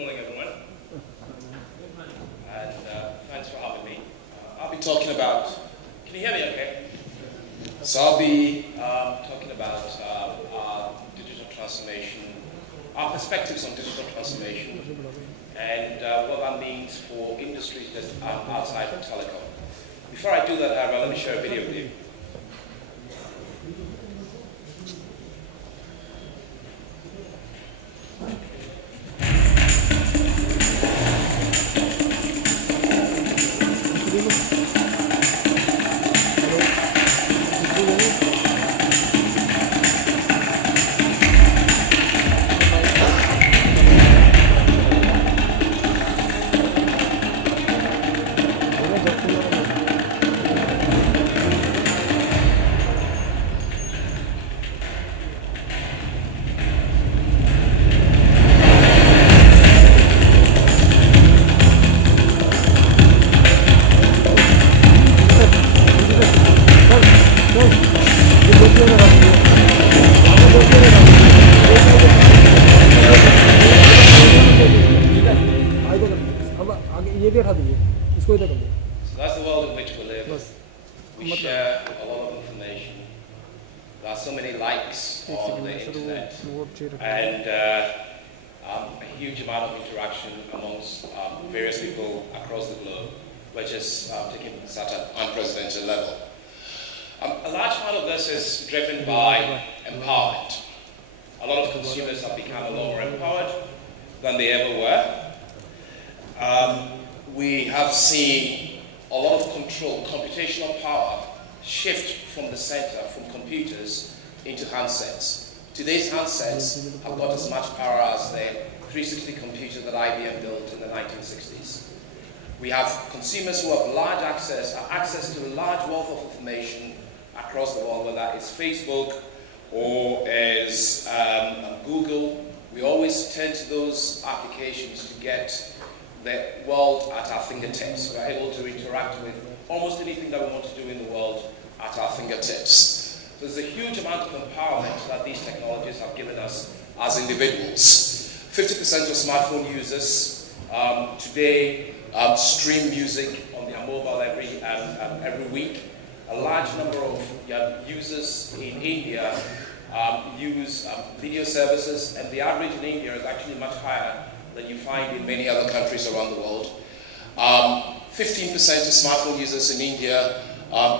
morning, everyone, and thanks for having me. I'll be talking about, can you hear me okay? So I'll be talking about our digital transformation, our perspectives on digital transformation, and what that means for industries just outside of telecom. Before I do that, however, let me share a video with you. So that's the world in which we live. We share a lot of information. There are so many likes on the internet, and a huge amount of interaction amongst various people across the globe, which is taking such an unprecedented level. A large part of this is driven by empowerment. A lot of consumers have become a lot more empowered than they ever were. We have seen a lot of control, computational power, shift from the center, from computers into handsets. Today's handsets have got as much power as the 360 computer that IBM built in the 1960s. We have consumers who have access to a large wealth of information across the world, whether it's Facebook or as Google. We always turn to those applications to get the world at our fingertips. We're able to interact with almost anything that we want to do in the world at our fingertips. There's a huge amount of empowerment that these technologies have given us as individuals. 50% of smartphone users today stream music on their mobile every week. A large number of users in India use video services, and the average in India is actually much higher than you find in many other countries around the world. 15% of smartphone users in India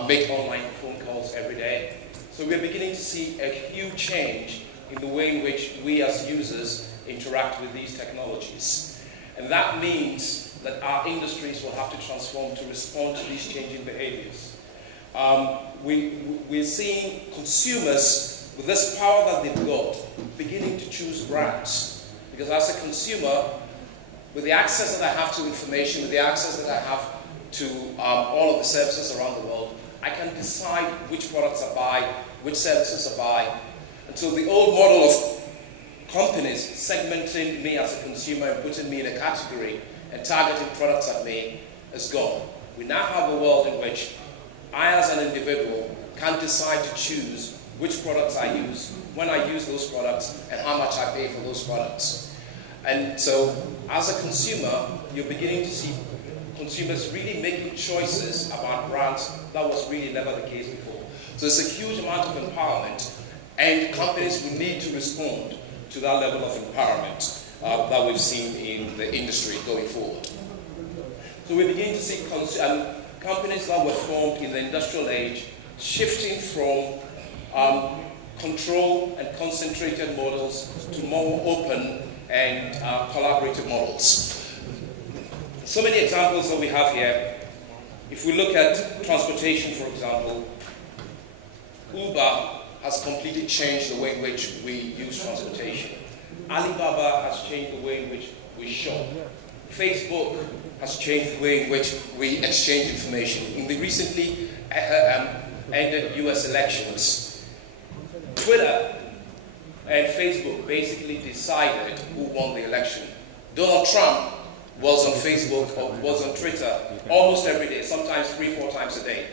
make online phone calls every day. So we're beginning to see a huge change in the way in which we as users interact with these technologies. And that means that our industries will have to transform to respond to these changing behaviors. We're seeing consumers with this power that they've got beginning to choose brands. Because as a consumer, with the access that I have to information, with the access that I have to all of the services around the world, I can decide which products I buy, which services I buy. And so the old model of companies segmenting me as a consumer and putting me in a category and targeting products at me is gone. We now have a world in which I as an individual can decide to choose which products I use, when I use those products, and how much I pay for those products. And so, as a consumer, you're beginning to see consumers really making choices about brands that was really never the case before. So there's a huge amount of empowerment, and companies will need to respond to that level of empowerment that we've seen in the industry going forward. So we're beginning to see companies that were formed in the industrial age shifting from control and concentrated models to more open and collaborative models. So many examples that we have here. If we look at transportation, for example, Uber has completely changed the way in which we use transportation. Alibaba has changed the way in which we shop. Facebook has changed the way in which we exchange information. In the recently ended US elections, Twitter and Facebook basically decided who won the election. Donald Trump was on Facebook or was on Twitter almost every day, sometimes 3-4 times a day.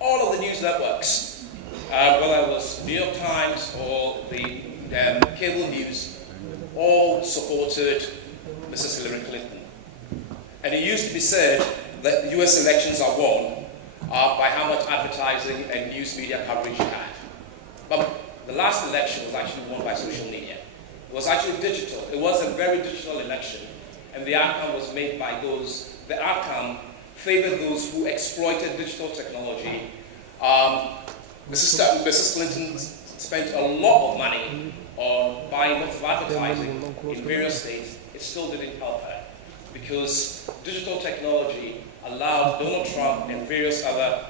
All of the news networks, whether it was New York Times or the cable news, all supported Mrs. Hillary Clinton. And it used to be said that the US elections are won by how much advertising and news media coverage you had. But the last election was actually won by social media. It was actually digital. It was a very digital election. And the outcome was made by those, the outcome favored those who exploited digital technology. Mrs. Clinton spent a lot of money on buying lots of advertising in various states. It still didn't help her because digital technology allowed Donald Trump and various other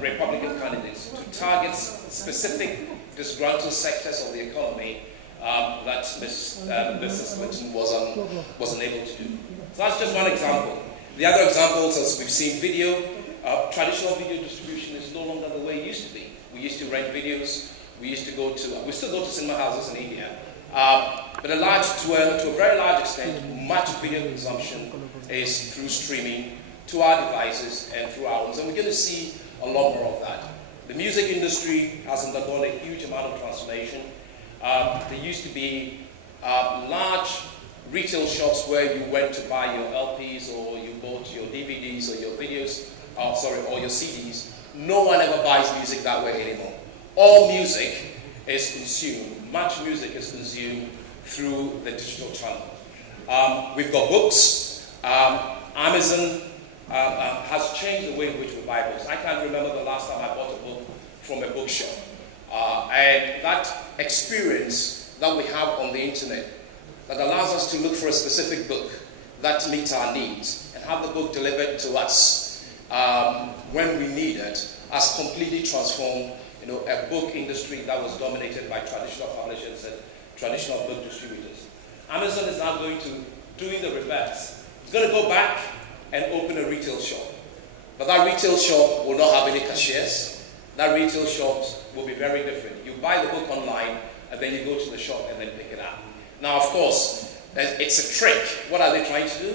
Republican candidates to target specific disgruntled sectors of the economy that Mrs. Clinton was unable to do. So that's just one example. The other examples, as we've seen, video, traditional video distribution is no longer the way it used to be. We used to rent videos. We still go to cinema houses in India. But to a very large extent, much video consumption is through streaming to our devices and through our homes. And we're going to see a lot more of that. The music industry has undergone a huge amount of transformation. There used to be large retail shops where you went to buy your LPs or you bought your DVDs or your videos, or your CDs. No one ever buys music that way anymore. All music is consumed, much music is consumed through the digital channel. We've got books. Amazon has changed the way in which we buy books. I can't remember the last time I bought a book from a bookshop. And that experience that we have on the internet that allows us to look for a specific book that meets our needs and have the book delivered to us when we need it has completely transformed a book industry that was dominated by traditional publishers and traditional book distributors. Amazon is now doing the reverse. It's going to go back and open a retail shop. But that retail shop will not have any cashiers. That retail shop will be very different. You buy the book online, and then you go to the shop and then pick it up. Now, of course, it's a trick. What are they trying to do?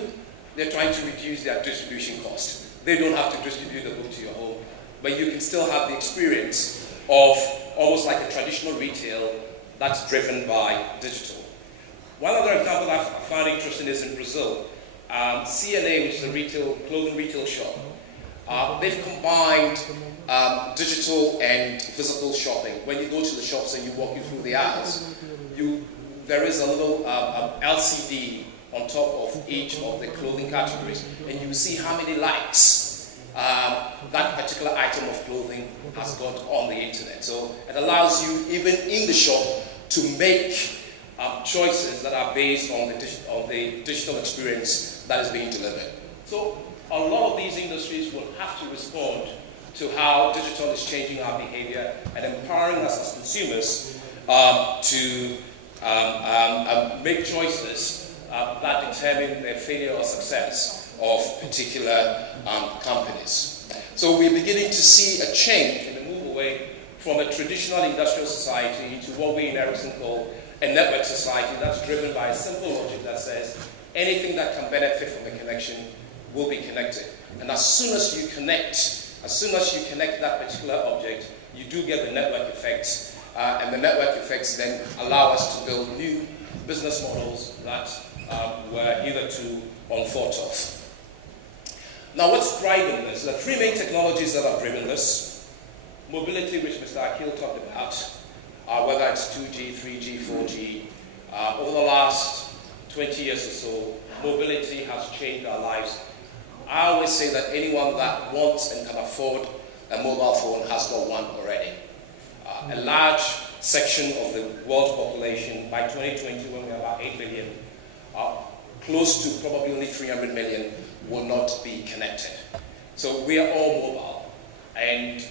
They're trying to reduce their distribution cost. They don't have to distribute the book to your home, but you can still have the experience of almost like a traditional retail that's driven by digital. One other example I found interesting is in Brazil. CNA, which is a clothing retail shop, they've combined digital and physical shopping. When you go to the shops and you walk through the aisles, there is a little LCD on top of each of the clothing categories, and you see how many likes that particular item of clothing has got on the internet. So it allows you, even in the shop, to make choices that are based on the digital experience that is being delivered. So a lot of these industries will have to respond to how digital is changing our behavior and empowering us as consumers to make choices that determine the failure or success of particular companies. So we're beginning to see a change and a move away from a traditional industrial society into what we in Ericsson call a network society that's driven by a simple logic that says anything that can benefit from a connection will be connected. And as soon as you connect that particular object, you do get the network effects, and the network effects then allow us to build new business models that were hitherto unthought of. Now, what's driving this? There are three main technologies that have driven this. Mobility, which Mr. Akil talked about, whether it's 2G, 3G, 4G. Over the last 20 years or so, mobility has changed our lives. I always say that anyone that wants and can afford a mobile phone has got one already. A large section of the world's population, by 2020, when we're about 8 billion, close to probably only 300 million will not be connected. So we are all mobile, and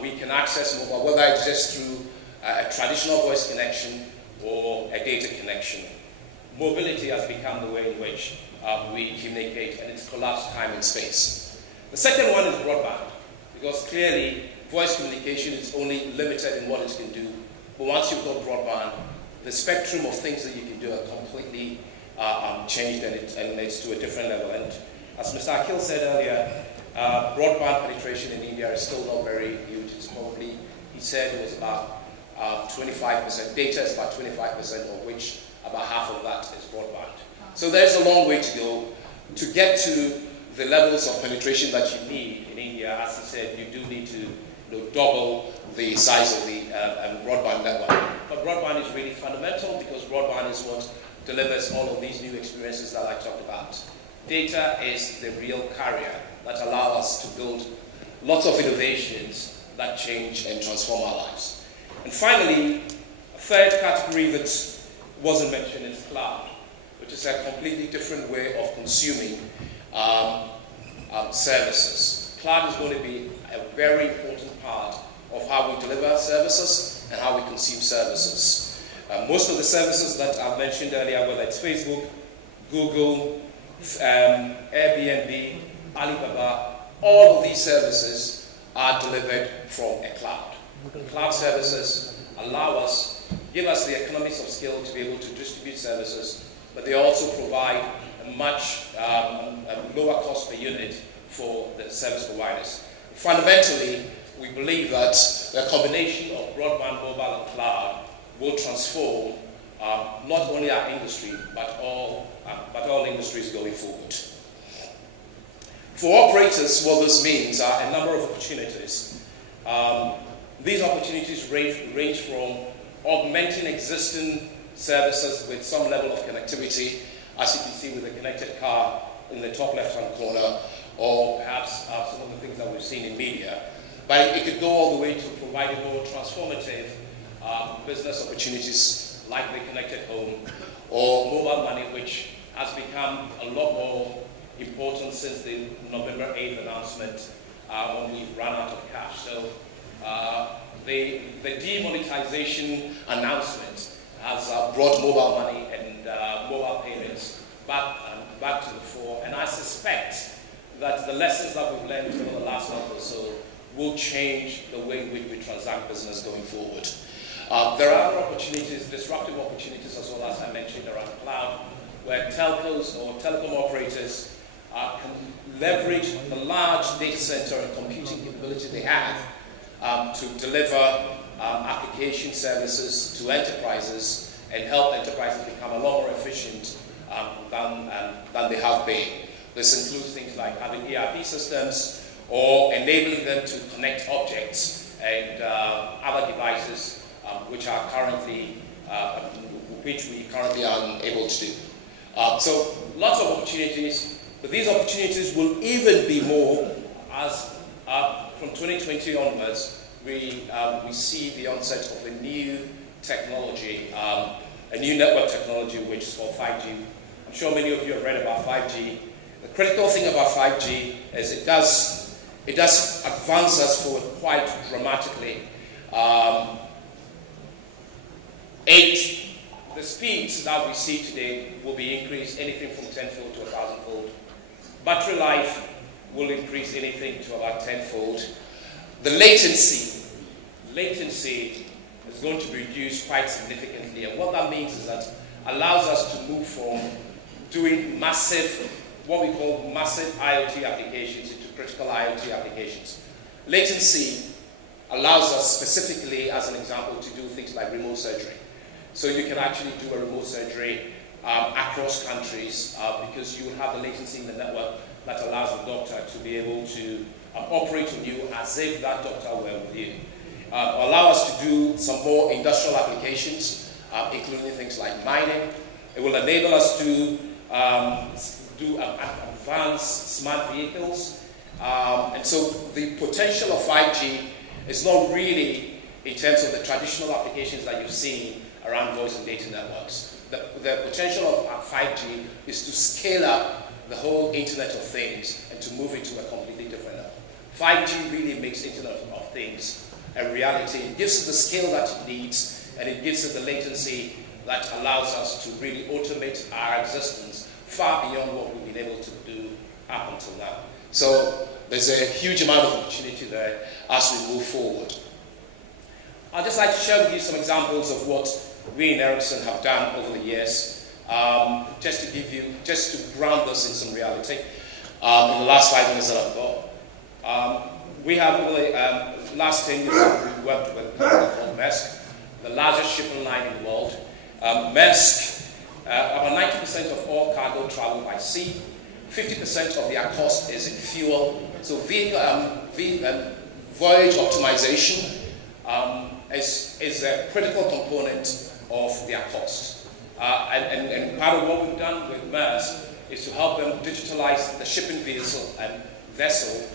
we can access mobile, whether it's just through a traditional voice connection or a data connection. Mobility has become the way in which we communicate, and it's collapsed time and space. The second one is broadband, because clearly voice communication is only limited in what it can do. But once you've got broadband, the spectrum of things that you can do are completely changed, and it's to a different level. And as Mr. Akil said earlier, broadband penetration in India is still not very huge. It's probably, he said it was about 25%. Data is about 25%, of which about half of that is broadband. So there's a long way to go to get to the levels of penetration that you need in India. As I said, you do need to double the size of the broadband network. But broadband is really fundamental because broadband is what delivers all of these new experiences that I talked about. Data is the real carrier that allows us to build lots of innovations that change and transform our lives. And finally, a third category that wasn't mentioned is cloud, which is a completely different way of consuming services. Cloud is going to be a very important part of how we deliver services and how we consume services. Most of the services that I mentioned earlier, whether it's Facebook, Google, Airbnb, Alibaba, all of these services are delivered from a cloud. Cloud services allow us, give us the economies of scale to be able to distribute services, but they also provide a much lower cost per unit for the service providers. Fundamentally, we believe that the combination of broadband, mobile, and cloud will transform not only our industry, but all industries going forward. For operators, what this means are a number of opportunities. These opportunities range from augmenting existing services with some level of connectivity, as you can see with the connected car in the top left-hand corner, or perhaps some of the things that we've seen in media. But it could go all the way to providing more transformative business opportunities like the connected home or mobile money, which has become a lot more important since the November 8th announcement when we ran out of cash. So the demonetization announcement has brought mobile money and mobile payments back to the fore. And I suspect that the lessons that we've learned over the last month or so will change the way in which we transact business going forward. There are other opportunities, disruptive opportunities as well, as I mentioned, around cloud, where telcos or telecom operators can leverage the large data center and computing capability they have to deliver application services to enterprises and help enterprises become a lot more efficient than they have been. This includes things like having ERP systems or enabling them to connect objects and other devices which we currently are unable to do. So lots of opportunities, but these opportunities will even be more as from 2020 onwards, we see the onset of a new technology, a new network technology, which is called 5G. I'm sure many of you have read about 5G. The critical thing about 5G is it does advance us forward quite dramatically. The speeds that we see today will be increased anything from 10-fold to 1,000-fold. Battery life will increase anything to about 10-fold. The latency is going to be reduced quite significantly. And what that means is that allows us to move from doing what we call massive IOT applications into critical IoT applications. Latency allows us specifically, as an example, to do things like remote surgery. So you can actually do a remote surgery across countries because you will have the latency in the network that allows the doctor to be able to operate on you as if that doctor were with you. Allow us to do some more industrial applications, including things like mining. It will enable us to do advanced smart vehicles. And so the potential of 5G is not really in terms of the traditional applications that you've seen around voice and data networks. The potential of 5G is to scale up the whole Internet of Things and to move it to a completely different level. 5G really makes Internet of Things a reality. It gives it the scale that it needs, and it gives it the latency that allows us to really automate our existence far beyond what we've been able to do up until now. So there's a huge amount of opportunity there as we move forward. I'd just like to share with you some examples of what we in Ericsson have done over the years, just to ground us in some reality. In the last 5 minutes that I've got, we have over the last 10 years we've worked with a company called Maersk, the largest shipping line in the world. Maersk About 90% of all cargo travel by sea. 50% of their cost is in fuel. So voyage optimization is a critical component of their cost. And part of what we've done with Maersk is to help them digitalize the shipping vessel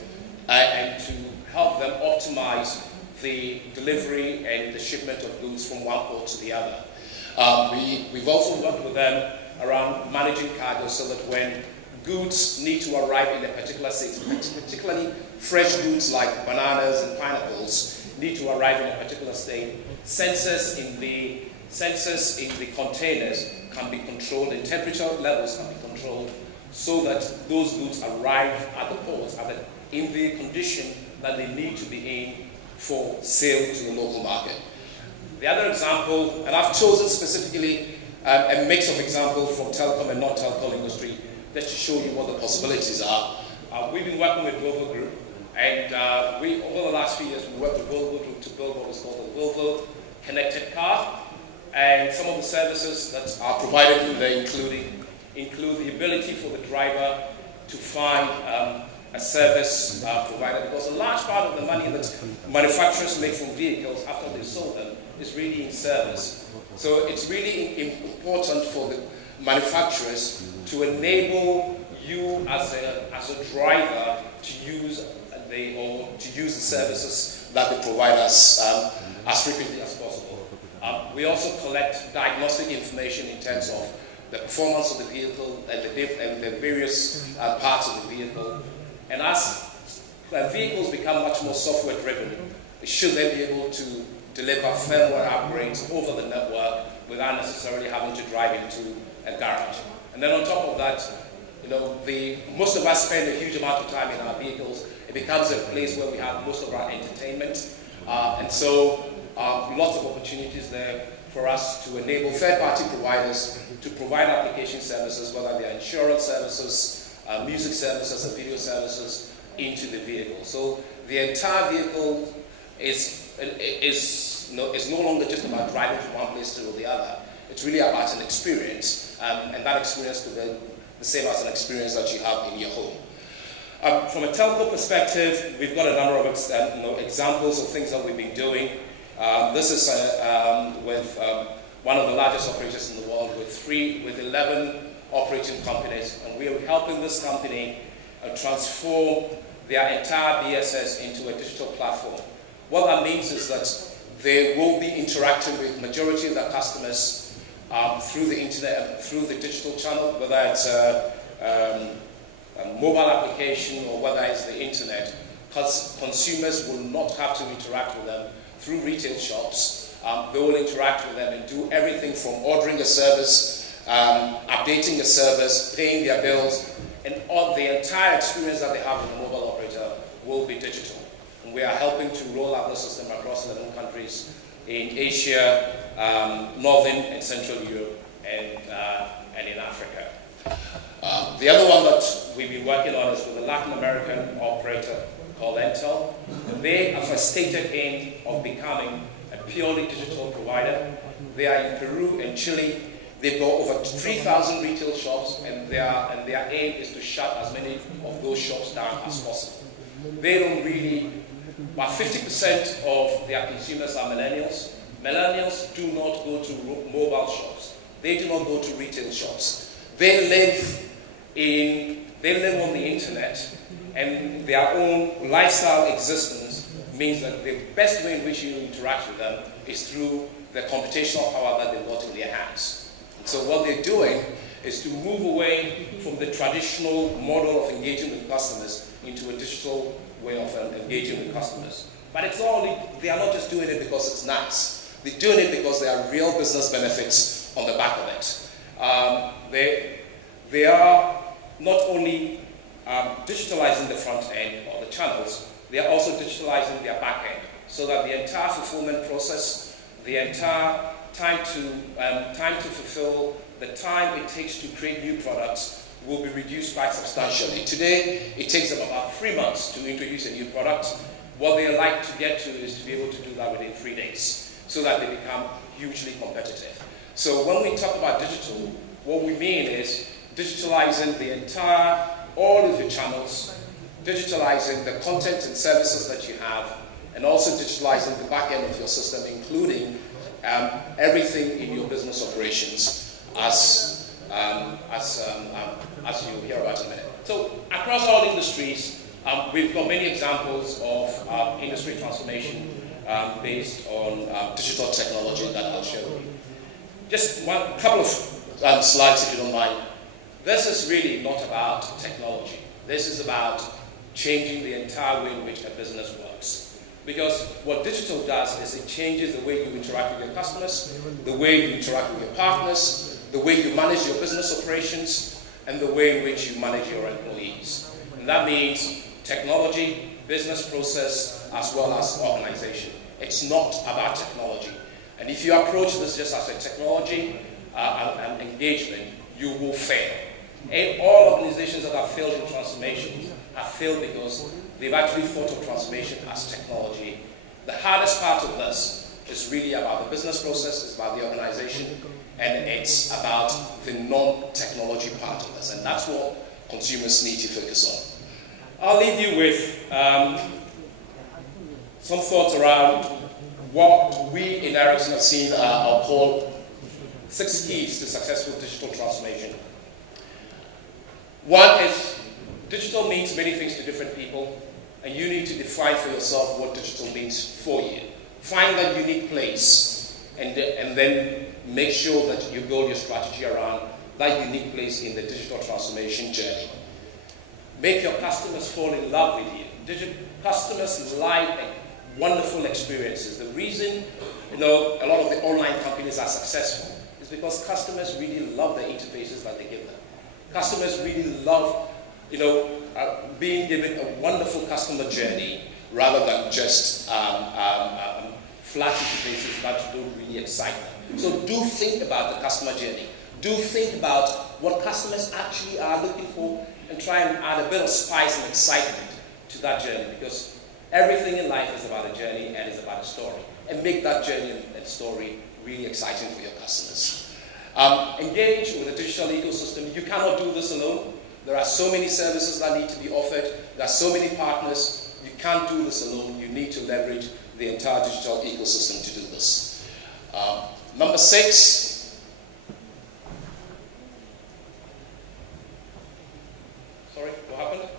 and to help them optimize the delivery and the shipment of goods from one port to the other. We've also worked with them around managing cargo so that when goods need to arrive in a particular state, particularly fresh goods like bananas and pineapples need to arrive in a particular state, sensors in the containers can be controlled and temperature levels can be controlled so that those goods arrive at the ports in the condition that they need to be in for sale to the local market. The other example, and I've chosen specifically a mix of examples from telecom and non-telecom industry just to show you what the possibilities are. We've been working with Volvo Group, and over the last few years we worked with Volvo Group to build what is called the Volvo Connected Car, and some of the services that are provided in there include the ability for the driver to find a service provider, because a large part of the money that manufacturers make from vehicles after they've sold them is really in service. So it's really important for the manufacturers to enable you as a driver to use the services that they provide us as frequently as possible. We also collect diagnostic information in terms of the performance of the vehicle and the various parts of the vehicle. And as vehicles become much more software driven, we should then be able to deliver firmware upgrades over the network without necessarily having to drive into a garage. And then on top of that, most of us spend a huge amount of time in our vehicles. It becomes a place where we have most of our entertainment. And so lots of opportunities there for us to enable third-party providers to provide application services, whether they're insurance services, music services, and video services into the vehicle. So the entire vehicle is no longer just about driving from one place to the other. It's really about an experience, and that experience could be the same as an experience that you have in your home. From a telco perspective, we've got a number of examples of things that we've been doing. This is with one of the largest operators in the world with 11 operating companies, and we are helping this company transform their entire BSS into a digital platform. What that means is that they will be interacting with majority of their customers through the internet, through the digital channel, whether it's a mobile application or whether it's the internet, because consumers will not have to interact with them through retail shops. They will interact with them and do everything from ordering a service, updating a service, paying their bills, and all the entire experience that they have with a mobile operator will be digital. And we are helping to roll out the system across 11 countries in Asia, Northern and Central Europe, and in Africa. The other one that we've been working on is with a Latin American operator called Intel. They have a stated aim of becoming a purely digital provider. They are in Peru and Chile. They've got over 3,000 retail shops, and their aim is to shut as many of those shops down as possible. They don't really, about 50% of their consumers are millennials. Millennials do not go to mobile shops. They do not go to retail shops. They live on the internet, and their own lifestyle existence means that the best way in which you interact with them is through the computational power that they've got in their hands. So what they're doing is to move away from the traditional model of engaging with customers into a digital way of engaging with customers. But they are not just doing it because it's nice. They're doing it because there are real business benefits on the back of it. They are not only digitalizing the front end or the channels, they are also digitalizing their back end, so that the entire fulfillment process, the entire time to fulfill, the time it takes to create new products will be reduced quite substantially. Today, it takes them about 3 months to introduce a new product. What they like to get to is to be able to do that within 3 days, so that they become hugely competitive. So when we talk about digital, What we mean is digitalizing all of your channels, digitalizing the content and services that you have, and also digitalizing the back end of your system, including everything in your business operations, as you'll hear about in a minute. So across all industries, we've got many examples of industry transformation based on digital technology that I'll show you. Just one couple of slides, if you don't mind. This is really not about technology. This is about changing the entire way in which a business works. Because what digital does is it changes the way you interact with your customers, the way you interact with your partners, the way you manage your business operations, and the way in which you manage your employees. And that means technology, business process, as well as organization. It's not about technology. And if you approach this just as a technology and engagement, you will fail. And all organizations that have failed in transformation have failed because they've actually thought of transformation as technology. The hardest part of this is really about the business process, it's about the organization, and it's about the non-technology part of this. And that's what consumers need to focus on. I'll leave you with some thoughts around what we in Ericsson have seen are called 6 keys to successful digital transformation. One is digital means many things to different people, and you need to define for yourself what digital means for you. Find that unique place, and then make sure that you build your strategy around that unique place in the digital transformation journey. Make your customers fall in love with you. Customers like wonderful experiences. The reason a lot of the online companies are successful is because customers really love the interfaces that they give them. Customers really love being given a wonderful customer journey rather than just flat interfaces that don't really excite them. So do think about the customer journey. Do think about what customers actually are looking for and try and add a bit of spice and excitement to that journey, because everything in life is about a journey and it's about a story. And make that journey and story really exciting for your customers. Engage with the digital ecosystem. You cannot do this alone. There are so many services that need to be offered. There are so many partners. You can't do this alone. You need to leverage the entire digital ecosystem to do this. Number 6. Sorry, what happened?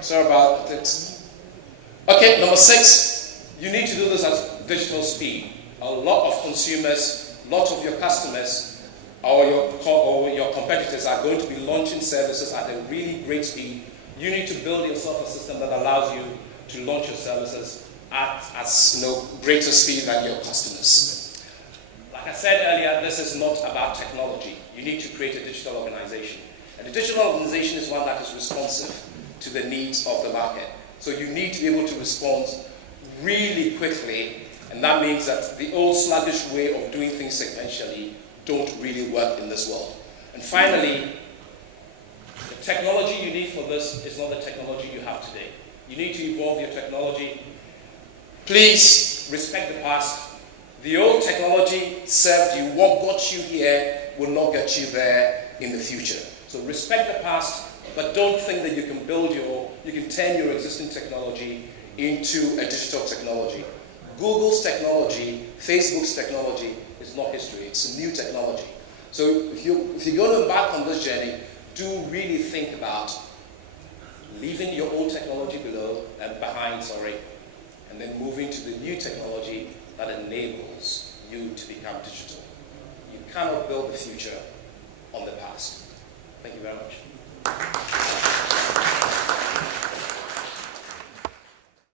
Sorry about it. Okay, number 6, you need to do this at digital speed. A lot of consumers, a lot of your customers or your competitors are going to be launching services at a really great speed. You need to build yourself a system that allows you to launch your services at greater speed than your customers. Like I said earlier, this is not about technology. You need to create a digital organization. And the digital organization is one that is responsive to the needs of the market. So you need to be able to respond really quickly, and that means that the old sluggish way of doing things sequentially don't really work in this world. And finally, the technology you need for this is not the technology you have today. You need to evolve your technology. Please respect the past. The old technology served you. What got you here will not get you there in the future. So respect the past, but don't think that you can turn your existing technology into a digital technology. Google's technology, Facebook's technology is not history, it's a new technology. So if you're going to embark on this journey, do really think about leaving your old technology behind, and then moving to the new technology that enables you to become digital. You cannot build the future on the past. Thank you very much.